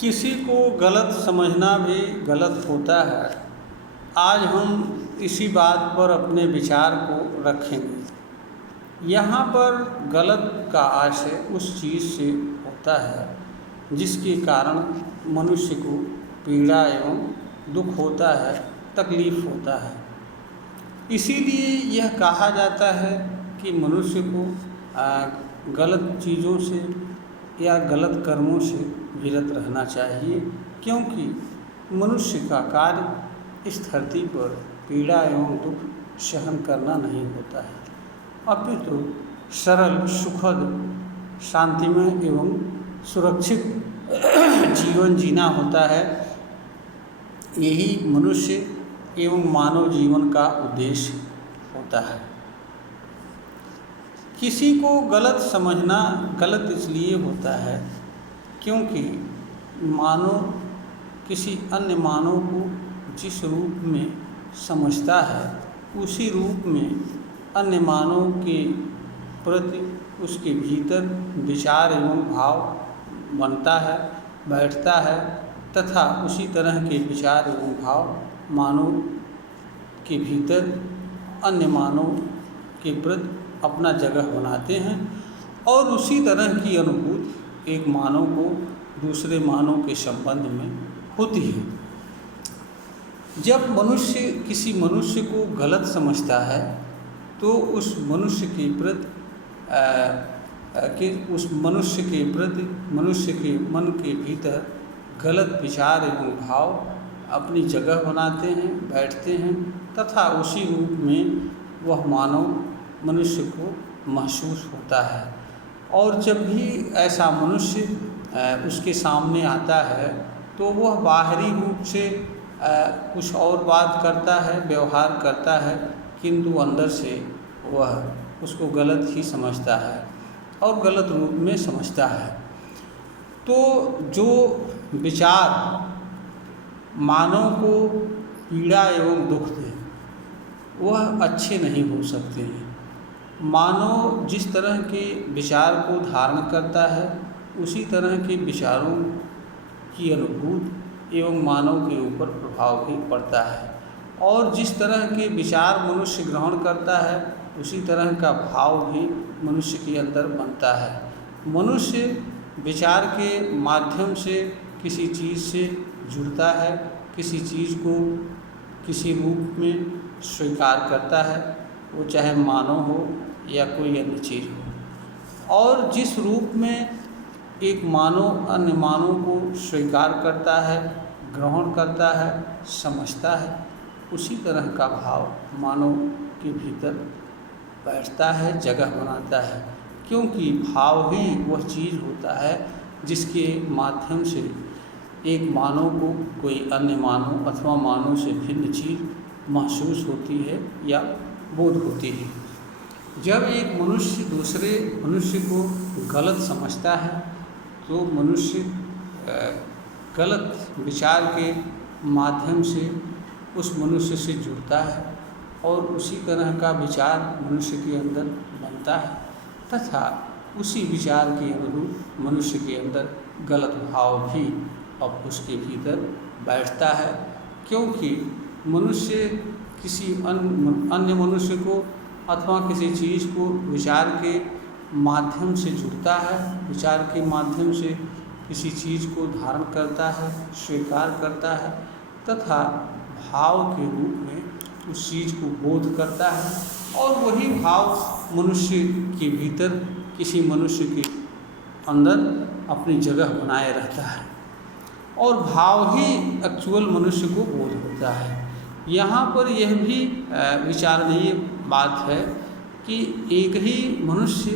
किसी को गलत समझना भी गलत होता है। आज हम इसी बात पर अपने विचार को रखेंगे। यहाँ पर गलत का आशय उस चीज़ से होता है जिसके कारण मनुष्य को पीड़ा एवं दुख होता है, तकलीफ होता है। इसीलिए यह कहा जाता है कि मनुष्य को गलत चीज़ों से या गलत कर्मों से विरत रहना चाहिए, क्योंकि मनुष्य का कार्य इस धरती पर पीड़ा एवं दुख सहन करना नहीं होता है, अपितु सरल, सुखद, शांतिमय एवं सुरक्षित जीवन जीना होता है। यही मनुष्य एवं मानव जीवन का उद्देश्य होता है। किसी को गलत समझना गलत इसलिए होता है क्योंकि मानव किसी अन्य मानव को जिस रूप में समझता है उसी रूप में अन्य मानव के प्रति उसके भीतर विचार एवं भाव बनता है, बैठता है तथा उसी तरह के विचार एवं भाव मानव के भीतर अन्य मानव के प्रति अपना जगह बनाते हैं और उसी तरह की अनुभूति एक मानव को दूसरे मानव के संबंध में होती है। जब मनुष्य किसी मनुष्य को गलत समझता है तो उस मनुष्य के मन के भीतर गलत विचार एवं भाव अपनी जगह बनाते हैं, बैठते हैं तथा उसी रूप में वह मानव मनुष्य को महसूस होता है। और जब भी ऐसा मनुष्य उसके सामने आता है तो वह बाहरी रूप से कुछ और बात करता है, व्यवहार करता है, किंतु अंदर से वह उसको गलत ही समझता है और गलत रूप में समझता है। तो जो विचार मानव को पीड़ा एवं दुख दे वह अच्छे नहीं हो सकते हैं। मानव जिस तरह के विचार को धारण करता है उसी तरह के विचारों की अनुभूति एवं मानव के ऊपर प्रभाव भी पड़ता है और जिस तरह के विचार मनुष्य ग्रहण करता है उसी तरह का भाव भी मनुष्य के अंदर बनता है। मनुष्य विचार के माध्यम से किसी चीज़ से जुड़ता है, किसी चीज़ को किसी रूप में स्वीकार करता है, वो चाहे मानव हो या कोई अन्य चीज़ हो। और जिस रूप में एक मानव अन्य मानव को स्वीकार करता है, ग्रहण करता है, समझता है, उसी तरह का भाव मानव के भीतर बैठता है, जगह बनाता है, क्योंकि भाव ही वह चीज़ होता है जिसके माध्यम से एक मानव को कोई अन्य मानव अथवा मानव से भिन्न चीज़ महसूस होती है या बोध होती है। जब एक मनुष्य दूसरे मनुष्य को गलत समझता है तो मनुष्य गलत विचार के माध्यम से उस मनुष्य से जुड़ता है और उसी तरह का विचार मनुष्य के अंदर बनता है तथा उसी विचार के अनुरूप मनुष्य के अंदर गलत भाव भी अब उसके भीतर बैठता है, क्योंकि मनुष्य किसी अन्य मनुष्य को अथवा किसी चीज़ को विचार के माध्यम से जुड़ता है, विचार के माध्यम से किसी चीज़ को धारण करता है, स्वीकार करता है तथा भाव के रूप में उस चीज़ को बोध करता है और वही भाव मनुष्य के भीतर किसी मनुष्य के अंदर अपनी जगह बनाए रहता है और भाव ही एक्चुअल मनुष्य को बोध होता है। यहाँ पर यह भी विचारणीय बात है कि एक ही मनुष्य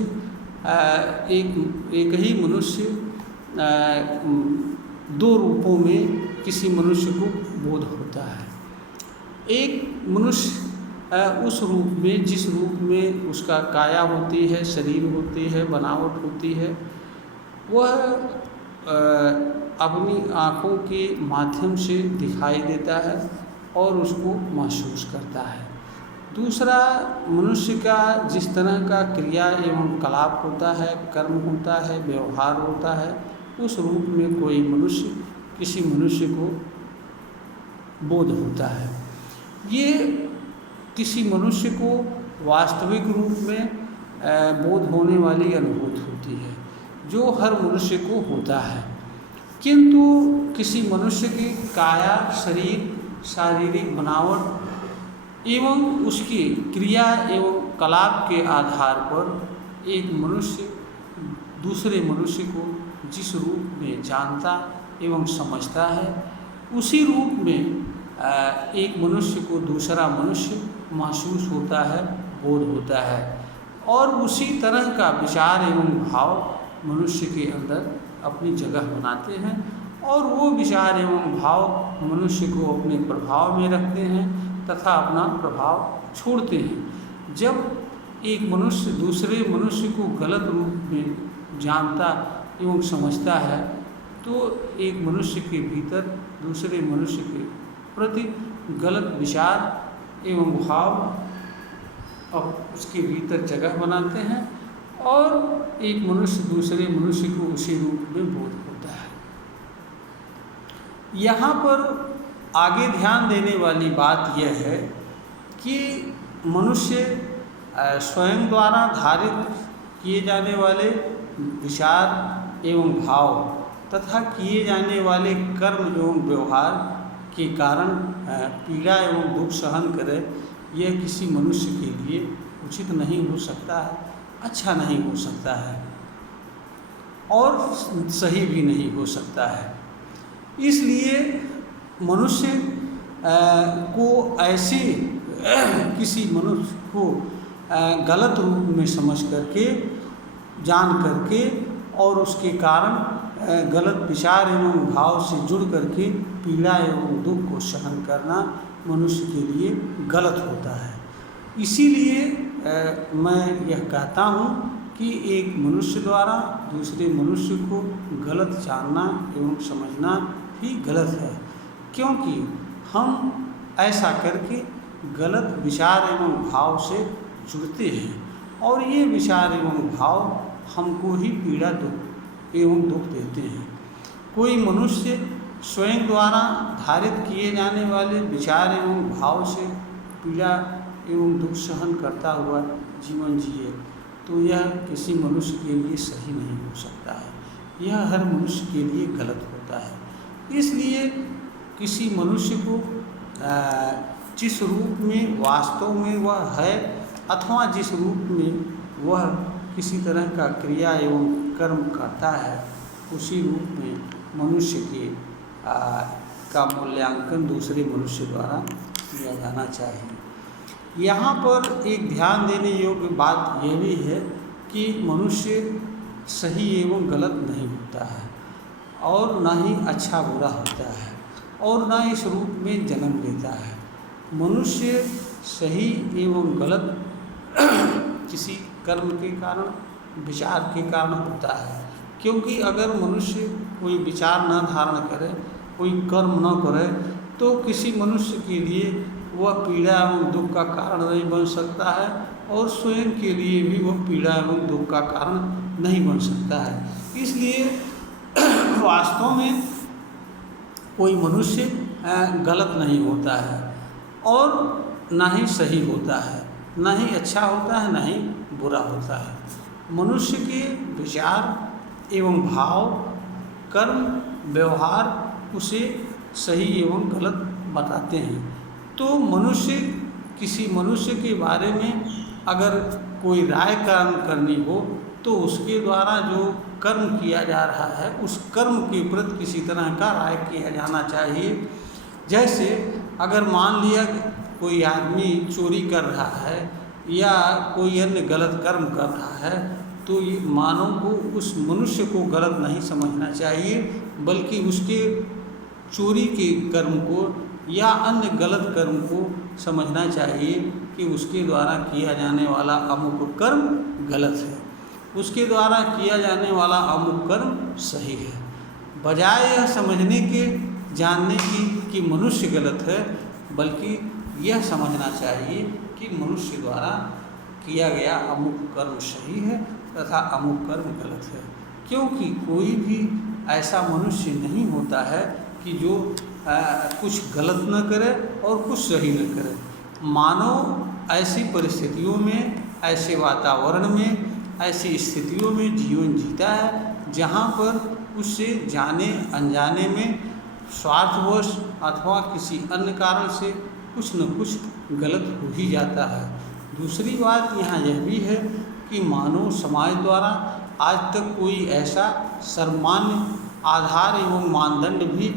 दो रूपों में किसी मनुष्य को बोध होता है। एक मनुष्य उस रूप में जिस रूप में उसका काया होती है, शरीर होती है, बनावट होती है, वह अपनी आँखों के माध्यम से दिखाई देता है और उसको महसूस करता है। दूसरा मनुष्य का जिस तरह का क्रिया एवं कलाप होता है, कर्म होता है, व्यवहार होता है, उस रूप में कोई मनुष्य किसी मनुष्य को बोध होता है। ये किसी मनुष्य को वास्तविक रूप में बोध होने वाली अनुभूति होती है, जो हर मनुष्य को होता है। किंतु किसी मनुष्य की काया, शरीर, शारीरिक बनावट एवं उसकी क्रिया एवं कलाप के आधार पर एक मनुष्य दूसरे मनुष्य को जिस रूप में जानता एवं समझता है, उसी रूप में एक मनुष्य को दूसरा मनुष्य महसूस होता है, बोध होता है, और उसी तरह का विचार एवं भाव मनुष्य के अंदर अपनी जगह बनाते हैं, और वो विचार एवं भाव मनुष्य को अपने प्रभाव में रखते हैं तथा अपना प्रभाव छोड़ते हैं। जब एक मनुष्य दूसरे मनुष्य को गलत रूप में जानता एवं समझता है, तो एक मनुष्य के भीतर दूसरे मनुष्य के प्रति गलत विचार एवं भाव अब उसके भीतर जगह बनाते हैं, और एक मनुष्य दूसरे मनुष्य को उसी रूप में बोध होता है। यहाँ पर आगे ध्यान देने वाली बात यह है कि मनुष्य स्वयं द्वारा धारित किए जाने वाले विचार एवं भाव तथा किए जाने वाले कर्म एवं व्यवहार के कारण पीड़ा एवं दुख सहन करे, यह किसी मनुष्य के लिए उचित नहीं हो सकता है, अच्छा नहीं हो सकता है और सही भी नहीं हो सकता है। इसलिए मनुष्य को ऐसे किसी मनुष्य को गलत रूप में समझ करके, जान करके और उसके कारण गलत विचार एवं भाव से जुड़ करके पीड़ा एवं दुख को सहन करना मनुष्य के लिए गलत होता है। इसीलिए मैं यह कहता हूँ कि एक मनुष्य द्वारा दूसरे मनुष्य को गलत जानना एवं समझना ही गलत है, क्योंकि हम ऐसा करके गलत विचार एवं भाव से जुड़ते हैं, और ये विचार एवं भाव हमको ही पीड़ा एवं दुख देते हैं। कोई मनुष्य स्वयं द्वारा धारित किए जाने वाले विचार एवं भाव से पीड़ा एवं दुख सहन करता हुआ जीवन जिए, तो यह किसी मनुष्य के लिए सही नहीं हो सकता है, यह हर मनुष्य के लिए गलत होता है। इसलिए किसी मनुष्य को जिस रूप में वास्तव में वह है अथवा जिस रूप में वह किसी तरह का क्रिया एवं कर्म करता है, उसी रूप में मनुष्य के का मूल्यांकन दूसरे मनुष्य द्वारा किया जाना चाहिए। यहाँ पर एक ध्यान देने योग्य बात यह भी है कि मनुष्य सही एवं गलत नहीं होता है, और न ही अच्छा बुरा होता है, और न इस रूप में जन्म लेता है। मनुष्य सही एवं गलत किसी कर्म के कारण, विचार के कारण होता है, क्योंकि अगर मनुष्य कोई विचार न धारण करे, कोई कर्म न करे, तो किसी मनुष्य के लिए वह पीड़ा एवं दुख का कारण नहीं बन सकता है, और स्वयं के लिए भी वह पीड़ा एवं दुख का कारण नहीं बन सकता है। इसलिए वास्तव में कोई मनुष्य गलत नहीं होता है, और ना ही सही होता है, ना ही अच्छा होता है, ना ही बुरा होता है। मनुष्य के विचार एवं भाव, कर्म, व्यवहार उसे सही एवं गलत बताते हैं। तो मनुष्य किसी मनुष्य के बारे में अगर कोई राय करनी हो, तो उसके द्वारा जो कर्म किया जा रहा है, उस कर्म के प्रति किसी तरह का राय किया जाना चाहिए। जैसे अगर मान लिया कोई आदमी चोरी कर रहा है या कोई अन्य गलत कर्म कर रहा है, तो ये मानव को, उस मनुष्य को गलत नहीं समझना चाहिए, बल्कि उसके चोरी के कर्म को या अन्य गलत कर्म को समझना चाहिए कि उसके द्वारा किया जाने वाला अमुक कर्म गलत है, उसके द्वारा किया जाने वाला अमुक कर्म सही है। बजाय यह समझने के, जानने की कि मनुष्य गलत है, बल्कि यह समझना चाहिए कि मनुष्य द्वारा किया गया अमुक कर्म सही है तथा अमुक कर्म गलत है। क्योंकि कोई भी ऐसा मनुष्य नहीं होता है कि जो कुछ गलत न करे और कुछ सही न करे। मानव ऐसी परिस्थितियों में, ऐसे वातावरण में, ऐसी स्थितियों में जीवन जीता है जहाँ पर उससे जाने अनजाने में स्वार्थवश अथवा किसी अन्य कारण से कुछ न कुछ गलत हो ही जाता है। दूसरी बात यहाँ यह भी है कि मानव समाज द्वारा आज तक कोई ऐसा सर्वमान्य आधार एवं मानदंड भी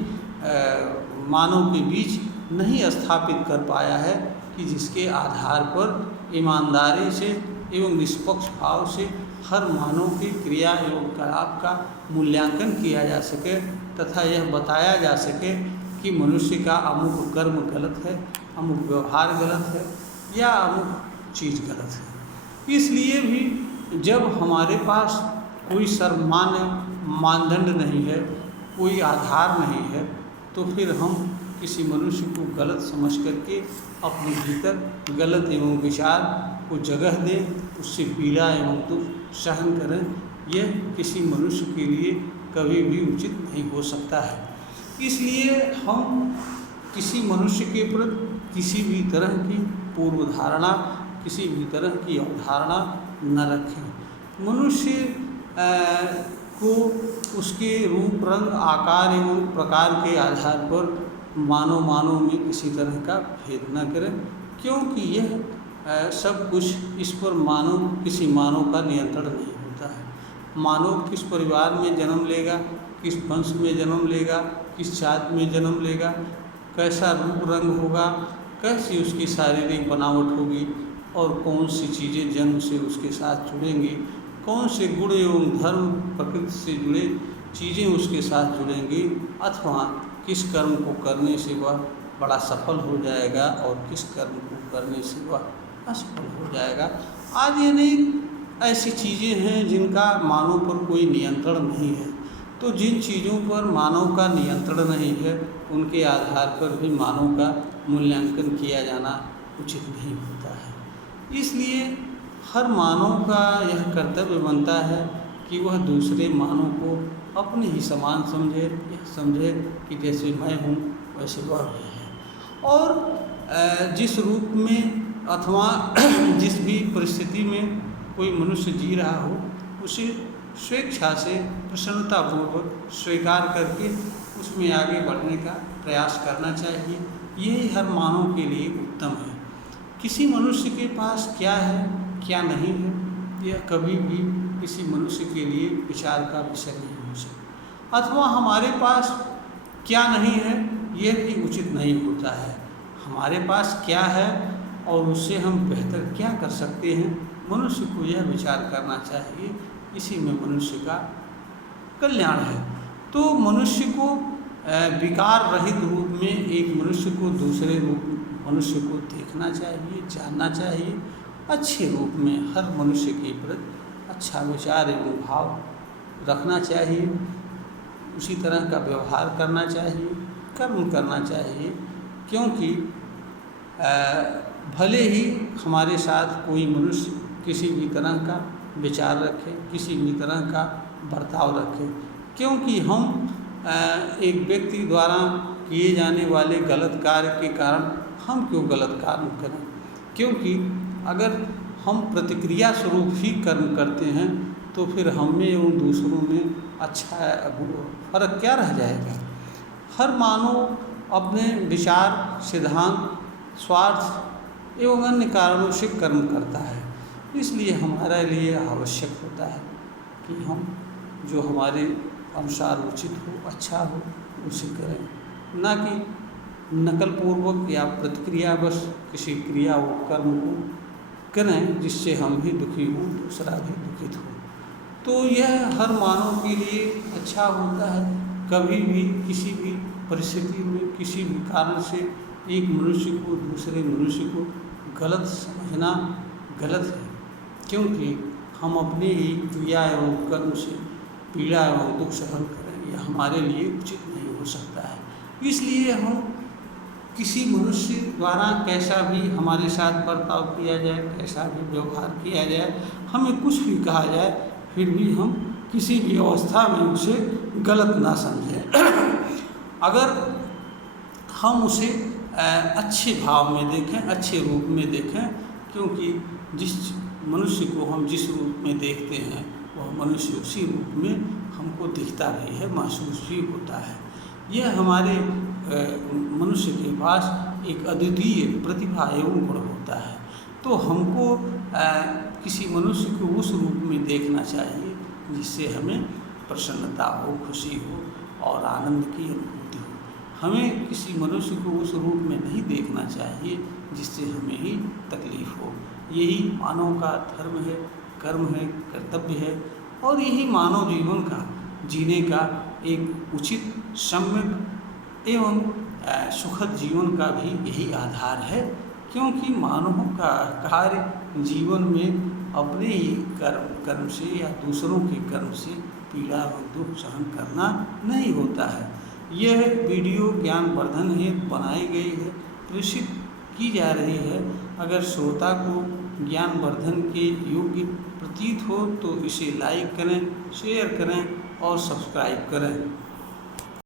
मानव के बीच नहीं स्थापित कर पाया है कि जिसके आधार पर ईमानदारी से एवं निष्पक्ष भाव से हर मानव की क्रिया एवं कलाप का मूल्यांकन किया जा सके तथा यह बताया जा सके कि मनुष्य का अमुक कर्म गलत है, अमुक व्यवहार गलत है या अमुक चीज़ गलत है। इसलिए भी जब हमारे पास कोई सर्वमान्य मानदंड नहीं है, कोई आधार नहीं है, तो फिर हम किसी मनुष्य को गलत समझ करके अपने भीतर गलत एवं विचार को जगह दें, उससे पीड़ा एवं दुख सहन करें, यह किसी मनुष्य के लिए कभी भी उचित नहीं हो सकता है। इसलिए हम किसी मनुष्य के प्रति किसी भी तरह की पूर्व धारणा, किसी भी तरह की अवधारणा न रखें। मनुष्य को उसके रूप, रंग, आकार एवं प्रकार के आधार पर मानव में किसी तरह का भेद न करें, क्योंकि यह सब कुछ इस पर किसी मानव का नियंत्रण नहीं होता है। मानव किस परिवार में जन्म लेगा, किस वंश में जन्म लेगा, किस जात में जन्म लेगा, कैसा रूप रंग होगा, कैसी उसकी शारीरिक बनावट होगी और कौन सी चीज़ें जन्म से उसके साथ जुड़ेंगी, कौन से गुण एवं धर्म प्रकृति से जुड़े चीज़ें उसके साथ जुड़ेंगी, अथवा किस कर्म को करने से वह बड़ा सफल हो जाएगा और किस कर्म को करने से वह असफल हो जाएगा। आदि अनेक ऐसी चीज़ें हैं जिनका मानव पर कोई नियंत्रण नहीं है। तो जिन चीज़ों पर मानव का नियंत्रण नहीं है, उनके आधार पर भी मानव का मूल्यांकन किया जाना उचित नहीं होता है। इसलिए हर मानव का यह कर्तव्य बनता है कि वह दूसरे मानव को अपने ही समान समझे, यह समझे कि जैसे मैं हूँ वैसे वह भी है। और जिस रूप में अथवा जिस भी परिस्थिति में कोई मनुष्य जी रहा हो, उसे स्वेच्छा से प्रसन्नतापूर्वक स्वीकार करके उसमें आगे बढ़ने का प्रयास करना चाहिए। यही हर मानव के लिए उत्तम है। किसी मनुष्य के पास क्या है, क्या नहीं है, यह कभी भी किसी मनुष्य के लिए विचार का विषय नहीं हो सकता। अथवा हमारे पास क्या नहीं है, यह भी उचित नहीं होता है। हमारे पास क्या है और उससे हम बेहतर क्या कर सकते हैं, मनुष्य को यह विचार करना चाहिए। इसी में मनुष्य का कल्याण है। तो मनुष्य को विकार रहित रूप में एक मनुष्य को दूसरे रूप मनुष्य को देखना चाहिए, जानना चाहिए। अच्छे रूप में हर मनुष्य के प्रति अच्छा विचार एवं भाव रखना चाहिए। उसी तरह का व्यवहार करना चाहिए, कर्म करना चाहिए, क्योंकि भले ही हमारे साथ कोई मनुष्य किसी भी तरह का विचार रखे, किसी भी तरह का बर्ताव रखे, क्योंकि हम एक व्यक्ति द्वारा किए जाने वाले गलत कार्य के कारण हम क्यों गलत कार्य करें। क्योंकि अगर हम प्रतिक्रिया स्वरूप ही कर्म करते हैं तो फिर हम में एवं दूसरों में अच्छा फर्क क्या रह जाएगा। हर मानव अपने विचार, सिद्धांत, स्वार्थ एवं अन्य कारणों से कर्म करता है। इसलिए हमारे लिए आवश्यक होता है कि हम जो हमारे अनुसार उचित हो, अच्छा हो, उसे करें, ना कि नकल पूर्वक या प्रतिक्रियावश किसी क्रिया व कर्म को करें जिससे हम भी दुखी हों, दूसरा भी दुखित हो। तो यह हर मानव के लिए अच्छा होता है। कभी भी किसी भी परिस्थिति में किसी भी कारण से एक मनुष्य को दूसरे मनुष्य को गलत समझना गलत है, क्योंकि हम अपने ही क्रिया एवं कर्म से पीड़ा एवं दुख सहन करें, यह हमारे लिए उचित नहीं हो सकता है। इसलिए हम किसी मनुष्य द्वारा कैसा भी हमारे साथ बर्ताव किया जाए, कैसा भी व्यवहार किया जाए, हमें कुछ भी कहा जाए, फिर भी हम किसी भी अवस्था में उसे गलत ना समझें। अगर हम उसे अच्छे भाव में देखें, अच्छे रूप में देखें, क्योंकि जिस मनुष्य को हम जिस रूप में देखते हैं वह मनुष्य उसी रूप में हमको दिखता भी है, महसूस भी होता है। यह हमारे मनुष्य के पास एक अद्वितीय प्रतिभा एवं गुण होता है। तो हमको किसी मनुष्य को उस रूप में देखना चाहिए जिससे हमें प्रसन्नता हो, खुशी हो और आनंद की अनुभूति हो। हमें किसी मनुष्य को उस रूप में नहीं देखना चाहिए जिससे हमें ही तकलीफ हो। यही मानव का धर्म है, कर्म है, कर्तव्य है और यही मानव जीवन का जीने का एक उचित, सम्यक एवं सुखद जीवन का भी यही आधार है। क्योंकि मानव का कार्य जीवन में अपने ही कर्म से या दूसरों के कर्म से पीड़ा और दुख सहन करना नहीं होता है। यह वीडियो ज्ञानवर्धन हेतु बनाई गई है, प्रेषित की जा रही है। अगर श्रोता को ज्ञानवर्धन के योग्य प्रतीत हो तो इसे लाइक करें, शेयर करें और सब्सक्राइब करें।